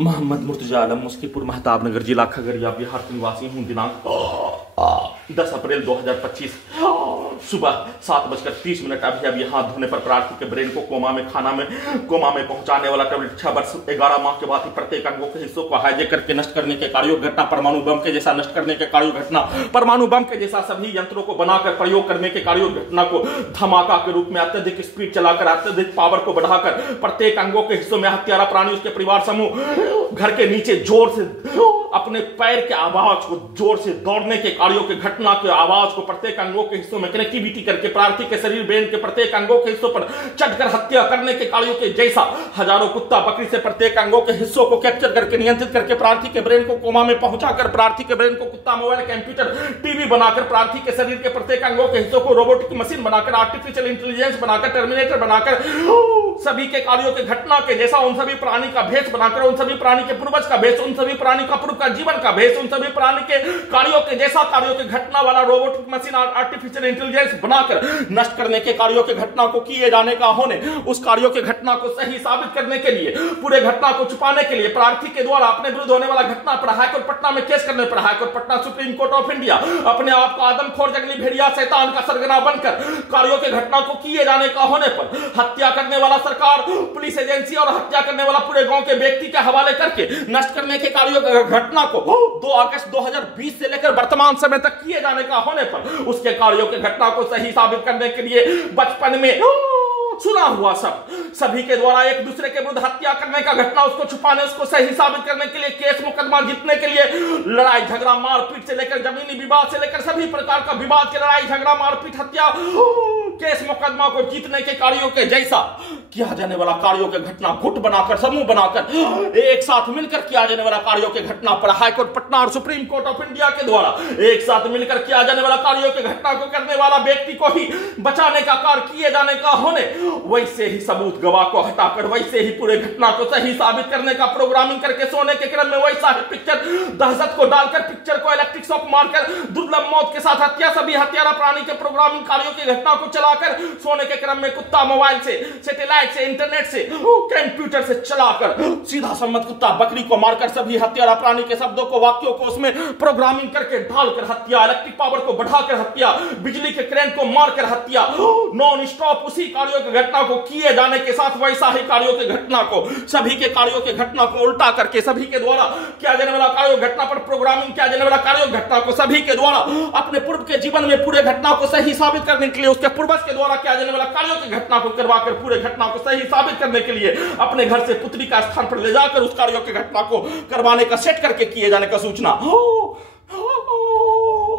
मोहम्मद मुर्तजा आलम, मुस्कीपुर, महताब नगर, जिला खगड़िया, बिहार के निवासी हूँ। दिनांक 10 अप्रैल 2025 सुबह 7:30 अभी हाथ धोने पर प्रार्थी के ब्रेन को कोमा में पहुंचाने वाला टैबलेट 6 वर्ष 11 माह के बाद ही प्रत्येक अंगों के हिस्सों को हाईजैक करके नष्ट करने के कार्यों घटना, परमाणु बम के जैसा नष्ट करने के कार्यों घटना, परमाणु बम के जैसा सभी यंत्रों को बनाकर प्रयोग करने के कार्यों घटना को धमाका के रूप में अत्यधिक स्पीड चलाकर अत्यधिक पावर को बढ़ाकर प्रत्येक अंगों के हिस्सों में हत्यारा प्राणी, उसके परिवार समूह घर के नीचे जोर से अपने पैर के आवाज को जोर से दौड़ने के कार्यों के घटना के आवाज को प्रत्येक अंगों के हिस्सों में कनेक्टिविटी करके प्रार्थी के शरीर ब्रेन के प्रत्येक अंगों के हिस्सों पर चढ़कर हत्या करने के कार्यों के जैसा हजारों कुत्ता बकरी से प्रत्येक अंगों के हिस्सों को कैप्चर करके नियंत्रित करके प्रार्थी के ब्रेन को कोमा में पहुंचाकर प्रार्थी के ब्रेन को कुत्ता, मोबाइल, कंप्यूटर, टीवी बनाकर प्रार्थी के शरीर के प्रत्येक अंगों के हिस्सों को रोबोटिक मशीन बनाकर, आर्टिफिशियल इंटेलिजेंस बनाकर, टर्मिनेटर बनाकर सभी के कार्यों के घटना के जैसा उन सभी प्राणी का भेष बनाकर, उन सभी प्राणी के पूर्वज का भेष, उन सभी प्राणी का पूर्व का जीवन का भेष, उन सभी प्राणी के कार्यों के जैसा कार्यों के घटना वाला रोबोटिक मशीन, आर्टिफिशियल इंटेलिजेंस बनाकर नष्ट करने के कार्यों के घटना को किए जाने का होने, उस कार्यों के घटना को सही साबित करने के लिए, पूरे घटना को छुपाने के लिए प्रार्थी के द्वारा अपने विरुद्ध होने वाला घटना पर हाईकोर्ट पटना में केस करने पर high court Patna, supreme court of India अपने आप को आदमखोर, जंगली भेड़िया, शैतान का सरगना बनकर कार्यों के घटना को किए जाने का होने पर हत्या करने वाला सरकार, पुलिस एजेंसी और हत्या करने वाला पूरे गांव के व्यक्ति के हवाले करके नष्ट करने के कार्यों की घटना को 2 अगस्त 2020 से लेकर वर्तमान समय तक किए जाने का होने पर उसके कार्यों की घटना को सही साबित करने के लिए बचपन में सुना हुआ सभी के द्वारा एक दूसरे के विरुद्ध हत्या करने का घटना, उसको छुपाने, उसको सही साबित करने के लिए, केस मुकदमा जीतने के लिए, लड़ाई झगड़ा मारपीट से लेकर जमीनी विवाद से लेकर सभी प्रकार का विवाद के लड़ाई झगड़ा मारपीट हत्या केस मुकदमा को जीतने के कार्यों के जैसा किया जाने वाला कार्यों के घटना गुट बनाकर, समूह बनाकर एक साथ मिलकर किया जाने वाला कार्यों के घटना पर हाईकोर्ट पटना और सुप्रीम कोर्ट ऑफ इंडिया के द्वारा एक साथ मिलकर किया जाने वाला कार्यों के घटना को करने वाला व्यक्ति को ही बचाने का कार्य किए जाने का होने, वैसे ही सबूत गवाह को हटाकर वैसे ही पूरे घटना को सही साबित करने का प्रोग्रामिंग करके सोने के क्रम में वैसा ही पिक्चर दहशत को डालकर पिक्चर को इलेक्ट्रिक शॉक मारकर दुर्लभ मौत के साथ हत्या, सभी हत्यारा प्राणी के प्रोग्रामिंग कार्यों की घटना को चलाकर सोने के क्रम में कुत्ता, मोबाइल से, सैटेलाइट से, इंटरनेट से, कंप्यूटर से चलाकर सीधा सम्मत कुत्ता बकरी को मारकर सभी हत्यारा प्राणी के शब्दों को, वाक्यों को उसमें प्रोग्रामिंग करके डालकर हत्या, इलेक्ट्रिक पावर को बढ़ाकर हत्या, बिजली के करंट को मारकर हत्या, नॉन स्टॉप उसी कार्यों की घटना को किए जाने के साथ वैसा ही कार्यों की घटना को, सभी के कार्यों की घटना को उल्टा करके सभी के द्वारा किया जाने वाला कार्यों घटना पर प्रोग्रामिंग किया जाने वाला कार्यों घटना को सभी के द्वारा अपने पूर्व के जीवन में पूरे घटना को सही साबित करने के लिए, उसके पूर्वज के द्वारा किया जाने वाला कार्यों की घटना को करवाकर पूरे घटना को सही साबित करने के लिए अपने घर से पुत्री का स्थान पर ले जाकर उस कार्यों की घटना को करवाने का सेट करके किए जाने का सूचना